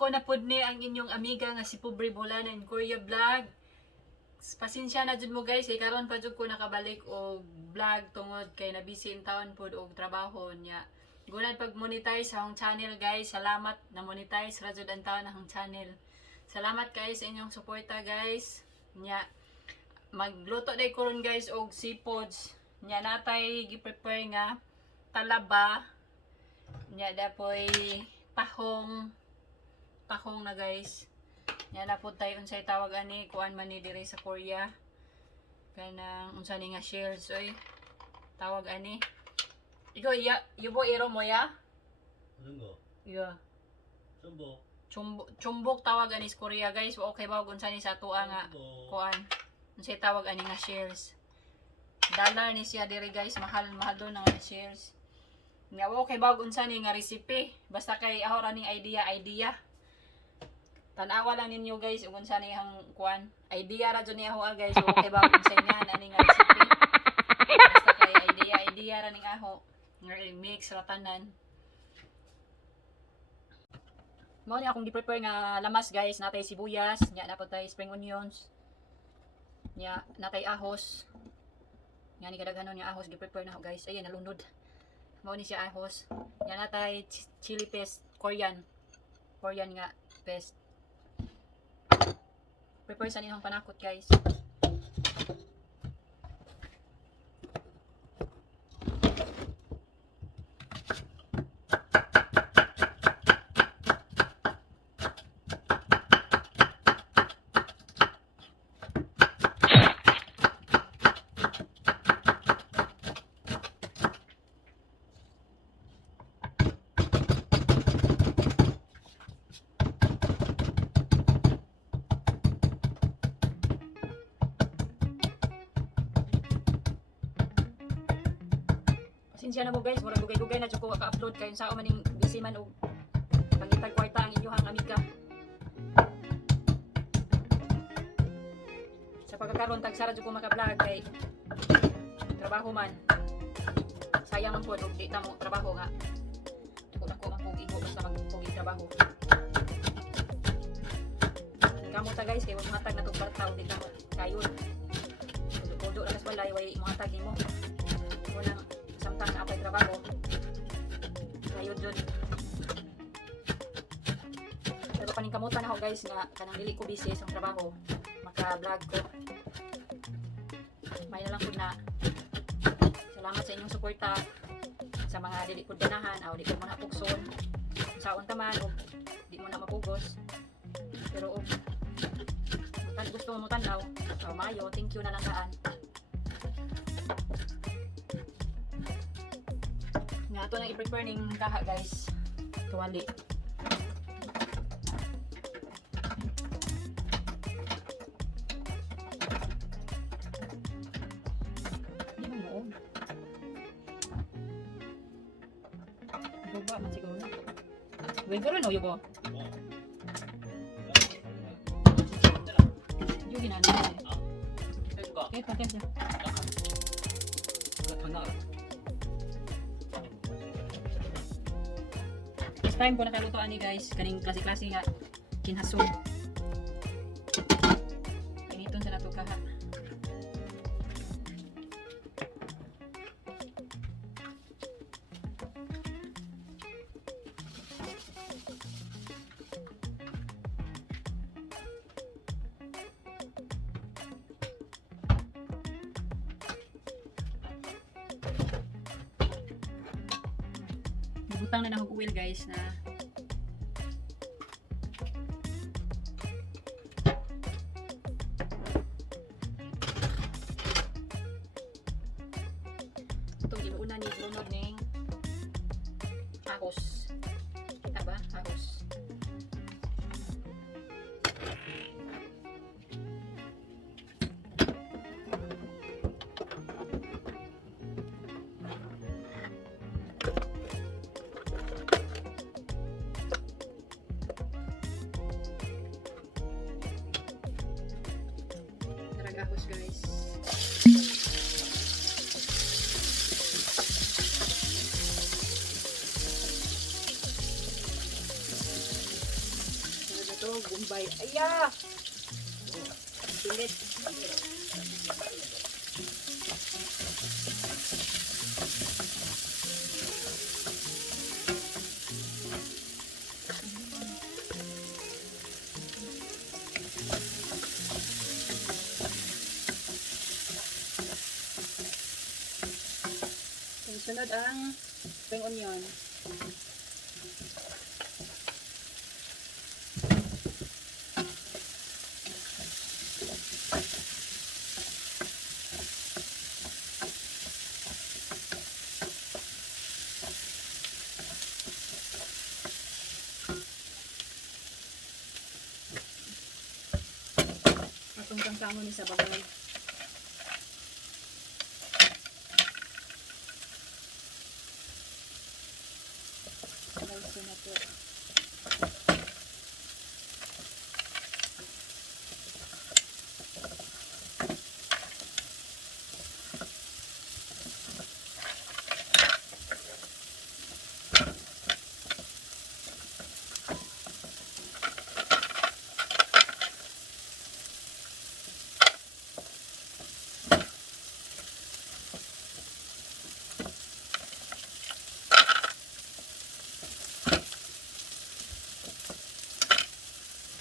ako na pud ni ang inyong amiga nga si Pobre Boholana in Korea vlog. Pasensya na jud mo guys, karon pa jud ko nakabalik og vlog tungod kay na busy in town pud og trabaho niya. Gunad pag monetize sa akong channel guys. Salamat na monetize ra jud ang taon akong channel. Salamat guys sa inyong suporta guys. Nya magluto day ko ron guys og seafoods. Nya natay gi-prepare nga talaba. Nya dapoy tahong na guys. Nya na po tayo unsay tawag ani kuan man ni dire sa Korea. Kanang unsa ni nga shells oy. Tawag ani. Ikaw ya, yubo iro mo ya? Ano? Yeah. Sumbok. Chumbok tawag ani sa Korea guys. Okay ba unsa ni sa tuwa nga kuan. Unsay tawag ani nga shells. Dollar ni siya dire guys, mahal do nga shells. Nga okay ba unsa ni nga recipe. Basta kay aho ra ning idea. Tanawa lang ninyo guys ug unsa ni ang kuan. Idea ra jud ni aho guys. Okay ba unsa niyan ani nga recipe. Basta kay idea ra ning aho. Nga mix ra tanan. Mao ni akong gi-prepare nga lamas guys, natay sibuyas, nya napod tay spring onions. Nya natay ahos. Nya ni kadaghanon nga ahos gi-prepare na ako guys. Ayan nalunod. Mao ni siya ahos. Nya natay chili paste, Korean nga paste. Prepare sa ninyong panakot guys. Pasensya na mo guys, murag dugay-dugay na jud ko ka-upload kay sao man ning busy man og pangitag kwarta ang inyong amiga. Sa pagkakaroon tag sara jud ko maka-vlog kay trabaho man. Sayang man pud og di ta mo trabaho nga. Dako man pug igo basta magpugi trabaho. Kamo ta guys kay wag matag na tog kwarta og di ta mo kayon. Kudo ra kas balay way matag nimo. Wala samtang apay trabaho kayo dun pero kaning kamutan ako guys nga kanang dili ko busy sa trabaho maka vlog ko may na lang po na salamat sa inyong suporta sa mga dili ko ganahan o di ko muna pukson saon taman o di mo na mapugos pero gusto mo tanaw so mayo thank you na lang kaan. Ito nang i-prepare ning kaha guys. Tuwali. Hindi mo mo. Baba man siguro na. Wait ko rin o yubo. Yung ginano. Okay, pakai siya. Time ko nakaluto ani guys kaning klase-klase nga kinhason. Kiniton sa nato kaha. Butang na nahog oil guys na itong inuuna ni lunod ning ahos. Kita ba? Ahos. Ahos guys. o gumbay. Aya! Pilit. Sunod ang spring onion. Atong kangkangon ni sa bagay. Na po.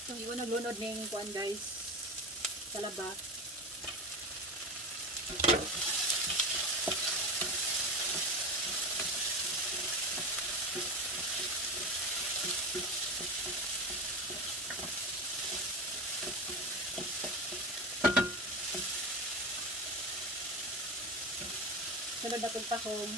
Itong iwan naglunod ng kuan guys, talaba. Sunod na itong tahong.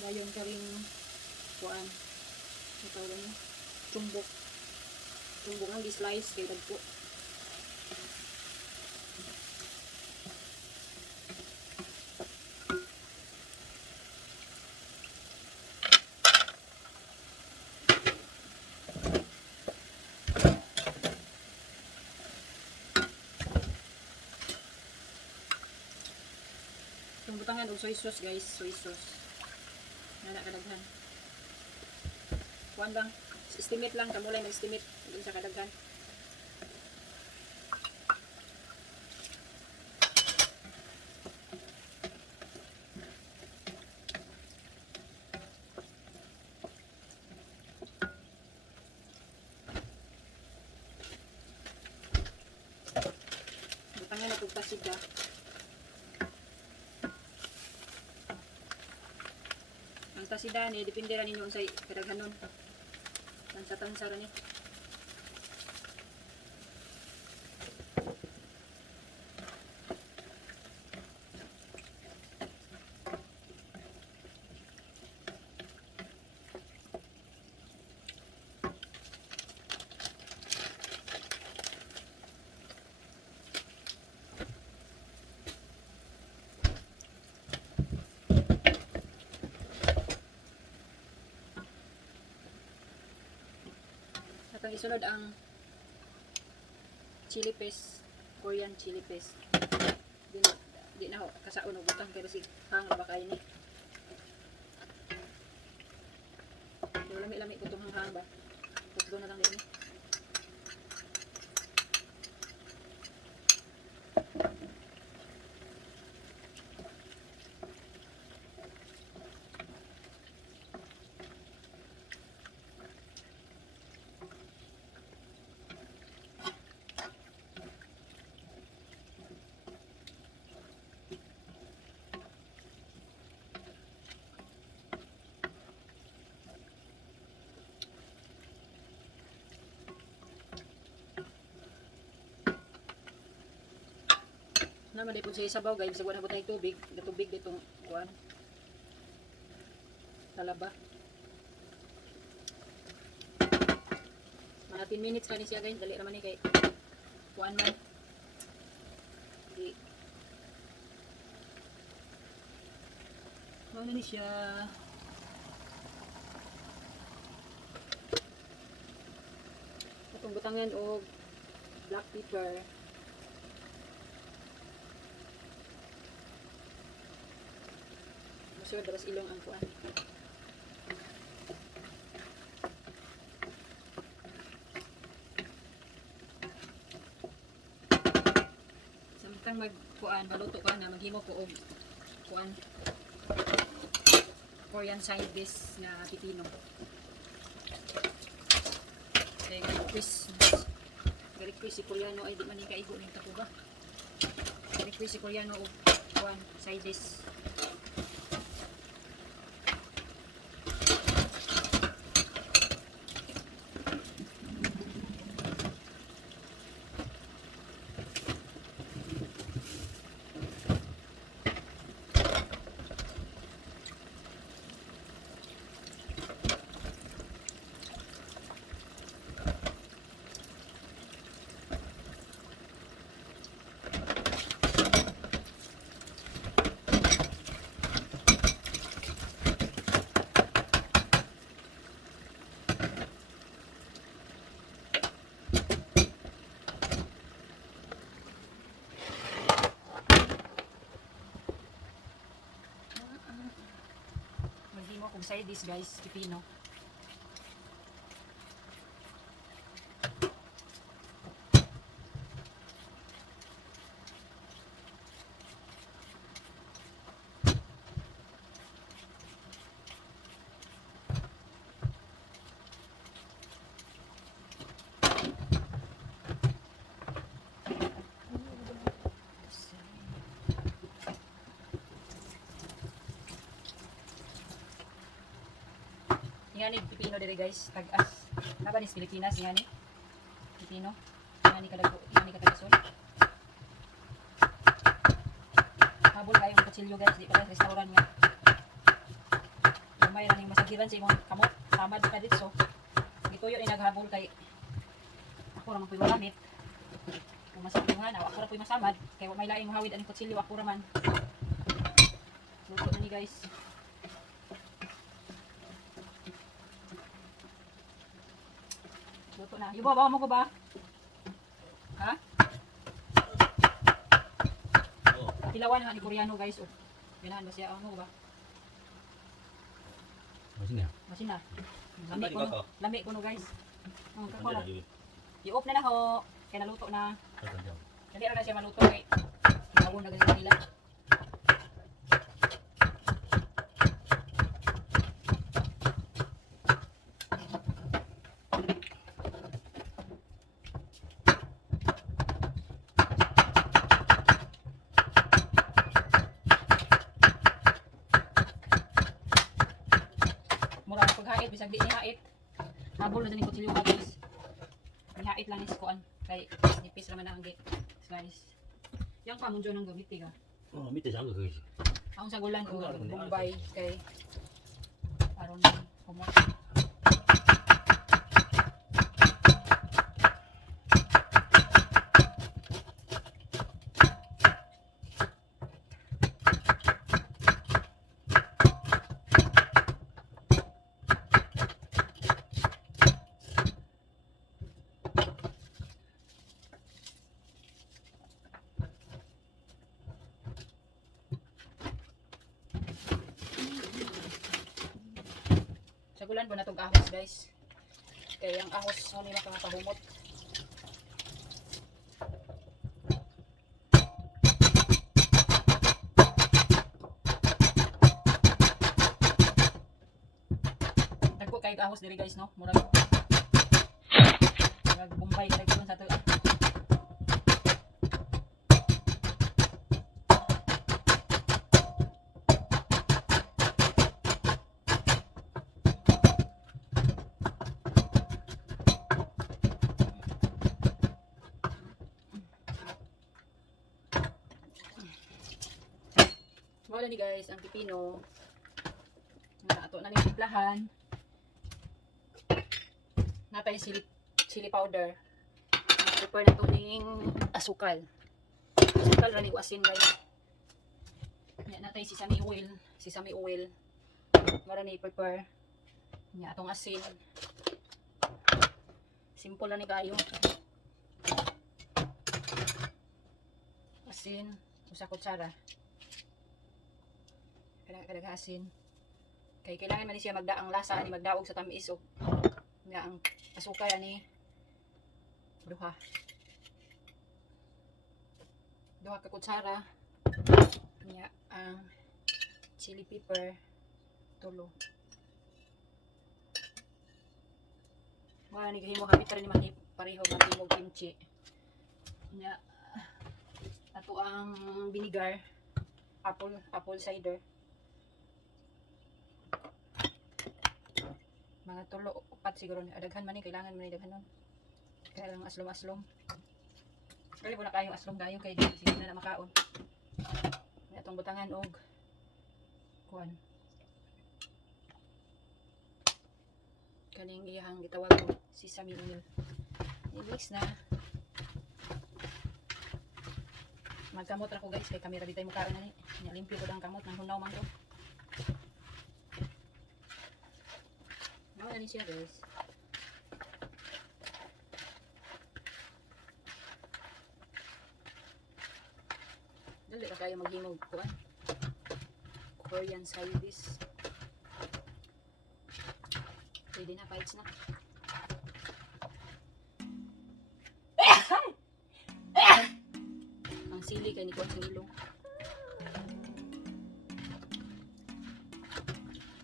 Dayon karing kuan. Ito tawag niya. Tumbok. Tumbok ang di-slice kay dagko. Itong butangan og soy sauce guys, soy sauce. Nana kadaghan. Kuan lang, estimate lang, kamulay mag-estimate dun sa kadaghan. Butangan na itong pasida. Ang tasida ni depende ra ninyo unsay kadaghanon. Tansa-tansa ra ni. Atong isunod ang chili paste, Korean chili paste. Di na ho kasaon og butang pero si hang ba kay ni. Lami-lami ko tong hang ba. Tutlo na lang din. Naman di po siya isabaw guys, sa na butay tubig, gatubig ditong kuan. Talaba. Mga 10 minutes ka ni siya guys, dali naman ni kay kuan man. Di. Ano ni siya? Itong butangan o black pepper. Masunod dalas ilong ang kuan. Samtang magkuan, maluto ka na, maghimo ko og kuan. Korean side dish na pipino. Kaya very crispy koreano ay di man ni kaigo ning tapo ba. Very crispy koreano og kuan side dish. Kung side dish guys, pipino. Yan ni pipino dire guys, tag-as. Laban is Pilipinas yan ni. Pipino. Yan ni kalago, yan ni katagason. Habol kayo ng kutsilyo guys, di pa sa restaurant nga. May ra ning masagiran sa imong kamot, tamad ka dito. Di ko yun naghabol kay ako ra man puy magamit. Kung masagiran ako ra puy masamad, kay wa may laing mahawid ang kutsilyo ako ra man. Luto na ni guys. Luto na. Yubo, bawa mo ko ba? Ha? Oh. Tilawan na ni koreano guys. Oh. Ganahan ba siya? Ano ba? Masin na. Masin na. Lami ko no. Lami ko no guys. Ang kako na. Ano I-off na na ho. Kaya naluto na. na? Dali na siya maluto kay. Tawon na ganyan nila. Mura na paghait, bisag di ni hait. Habol na din yung kutsilyo guys. Ni hait lang is kuan. Kay nipis raman ang gate. Guys. Yang pamunjo ng gamit tiga. Oh, mite sa guys. Ang sagulan ko Bombay kay aron kumot. Sagulan po na itong ahos guys. Kaya ang ahos mo nila makakahumot. Nagpo kayo ahos diri guys no. Murag Bombay nagpo sa to. Wala ni guys ang pipino. Na ato na ni timplahan. Natay chili powder. Prepare na to ning asukal. Asukal ra ni asin guys. Nya natay sesame oil. Mara ni prepare. Nya atong asin. Simple lang ni kayo. Asin, usa kutsara. Kailangan asin. Kay kailangan man ni siya magdaang lasa ani magdaog sa tamis og nga ang asukar ani duha ka kutsara nya ang chili pepper tulo. Wala ni gahimo kapit rin ni pareho mahimog kimchi. Nya ato ang vinegar, apple cider. Mga tulo upat siguro ni adaghan man ni kailangan man ni daghan nun. Kaya lang aslom-aslom. Kaya po na kayong aslom dayon kay di sige na makaon. Atong butangan og kuan. Kaning iyang gitawag ko sesame oil. I-mix na. Magkamot ra ko guys kay kamera di tayo makaon na ni. Limpyo ko ang kamot nang hunaw man ko. Nawala ni siya guys. Dali ka kayo maghimog ko Korean sardines. Pwede na, bites na. Ang sili kay ni Kuan sa ilong.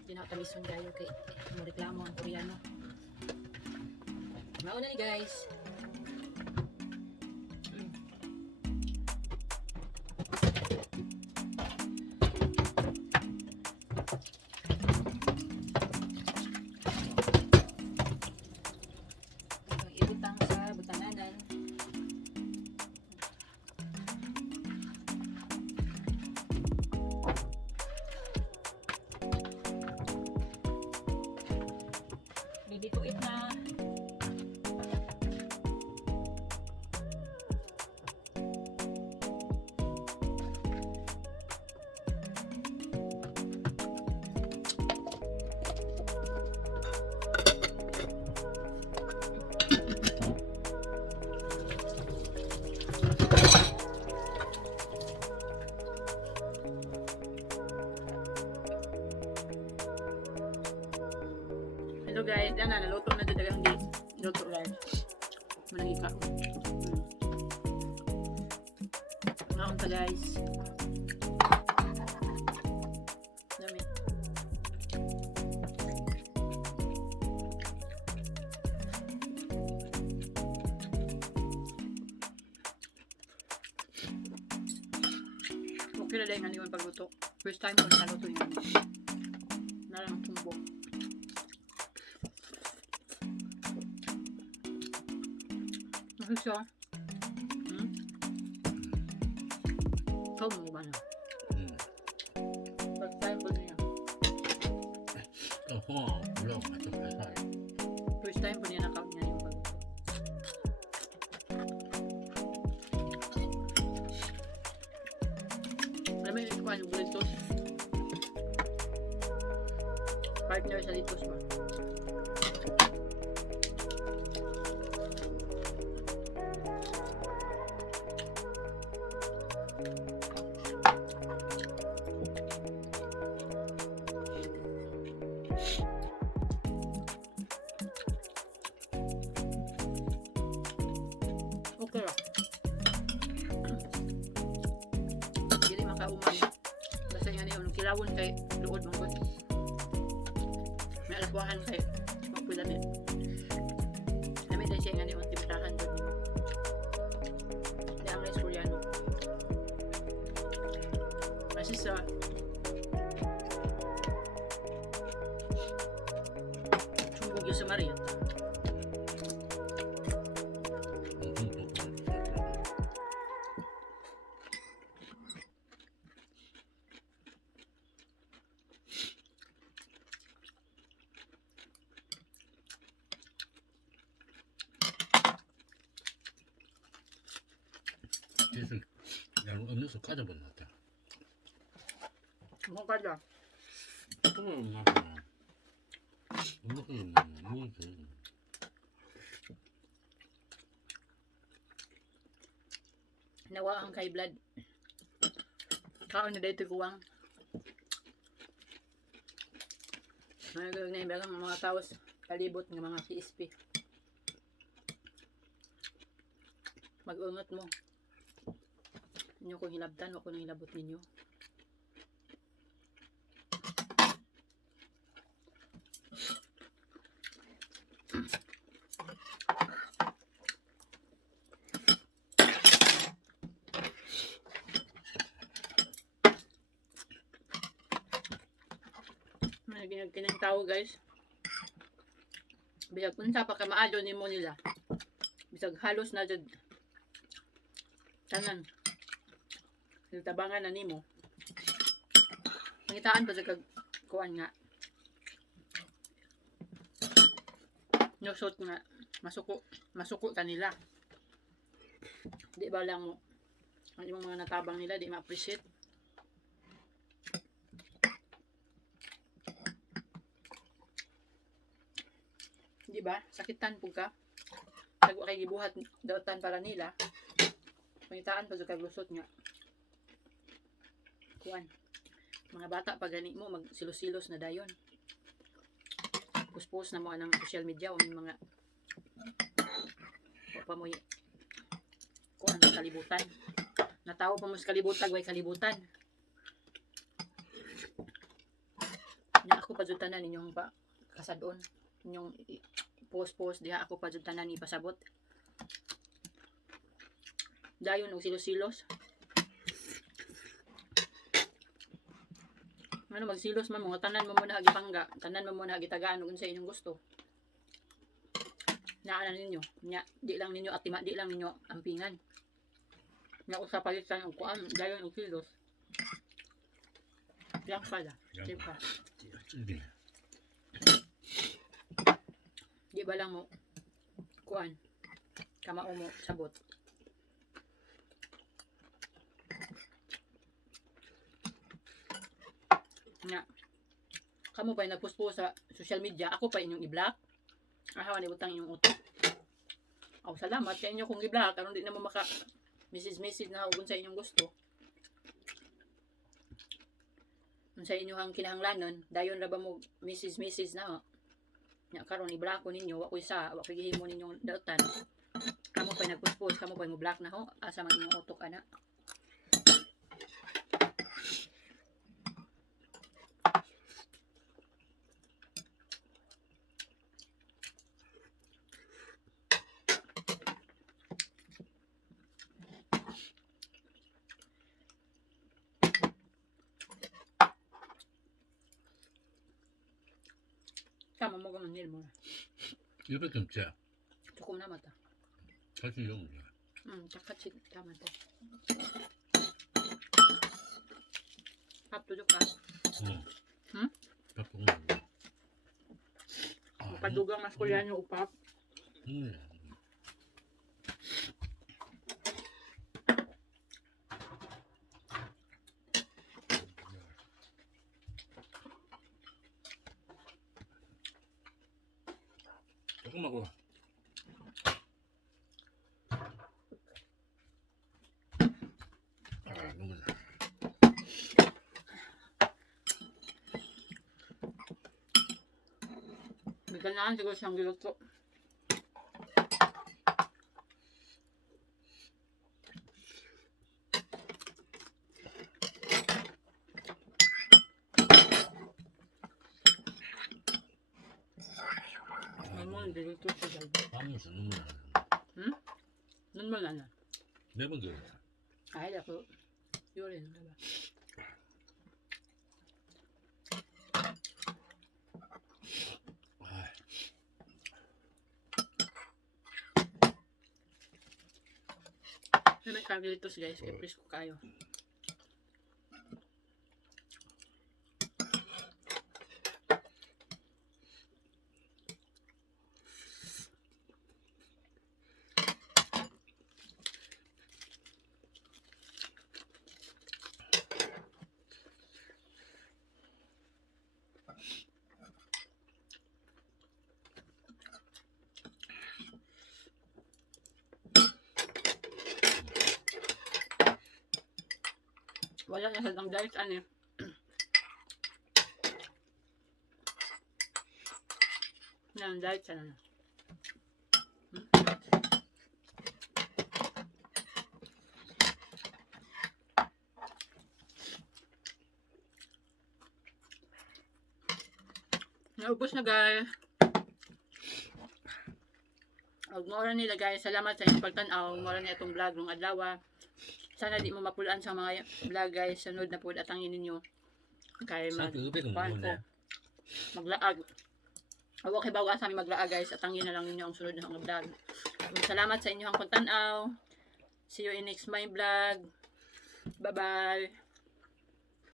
Di na tamison kayo kay reklamo ang koreano. Mauna ni guys. Ibutang sa butananan. Dituit na. Hello guys, yan na, naluto na dito ang giluto guys. Manang ikaw. Ngaon ka guys. Dami. Okay na dahil nga niwan pagluto. First time ko naluto yun. Narang tumbok. Ano siya? Ikaw mo ba na? First time ko niya. Belum atau selesai. First time ko niya nakawin niya yung pagluto. Alam mo yung kuhan yung bulitos? Partner sa litos ba? Okay lang. Hindi makauman. Basta nga niya, kilawon kay luod manggot. May alakwahan kay magpulamit. Damit na siya nga niya, timplahan doon. Hindi ang rice koreano. Kasi sa sumbog yung sa Maria. Jadi, yang ini suka ada benar tak? Mau kada? Mungkin. Nawa ang kay blood. Kaon na dito kuwang. Nagagawin na ibagang mga tawas kalibot ng mga PSP. Mag-ungot mo. Inyo kong hilabtan, ako nang hilabot ninyo. Kinang tao guys. Bisag unsa pa ka maadyo nimo nila. Bisag halos na jud tanan. Tabangan na nimo. Pangitaan pa sa kag kuan nga. Nyosot nga masuko kanila. Di ba lang mo ang imong mga natabang nila di ma-appreciate. Di ba? Sakitan po ka. Nagwa kay gibuhat dautan para nila. Pangitaan pa sa kag lusot nga. Kuan. Mga bata pa gani mo magsilos-silos na dayon. Puspos na mo anang social media o mga pa mo kuan sa kalibutan. Natawo pa mo sa kalibutan, way kalibutan. Nya ako pa jud tanan ninyong pa kasadon. Inyong post diha ako pa jud tanan ipasabot. Dayon og silos-silos. Ano magsilos man mga tanan mo muna gipangga, tanan mo muna gitagaan ug unsa inyong gusto. Naa ninyo, nya di lang ninyo atima, di lang ninyo ampingan. Nya usa palitan og kuan, dayon og silos. Yang pala, diba? Di ba lang mo kuan kamao mo sabot. Nga kamo pa nagpost sa social media, ako pa inyong i-block. Ahawan ni butang inyong utok. Aw salamat kay inyo kung i-block aron di na mo maka message na ug unsa inyong gusto. Unsa inyong kinahanglanon, dayon ra ba mo message na. Nya karon i-block ko ninyo, wa ko isa, wa ko gihimo ninyong dautan. Kamo pa nagpost, kamo pa mo block na ho, asa man inyong utok ana. Sama mo kung nil mo. 이렇게 좀 짜. 조금 남았다. 사실 이런 거야. 같이 담았다. 밥도 줄까? 응? 밥 먹는 거. Padugang mas koreano upap. 조금 먹어. 너무 잘. May ganahan siguro siyang giluto. Naman, giluto siya galba. 빵에서 눈물 나는. Normal na na. 매번 그래. Ay, ako. Yun, diba? May kagilitos guys, kaya presko kayo. Wala na sa diet, ano. Yan, diet, ano. Naubos na guys. Huwag mo oras nila guys. Salamat sa inyong pagtanaw. Mora na itong vlog ng adlaw. Sana di mo mapulaan sa mga vlog guys. Sunod na po atangin ninyo. Kaya maglaag. Huwag kayo bawa sa aming maglaag guys. Atangin na lang ninyo ang sunod na mga vlog. Salamat sa inyong pagtanaw. See you in next my vlog. Bye bye.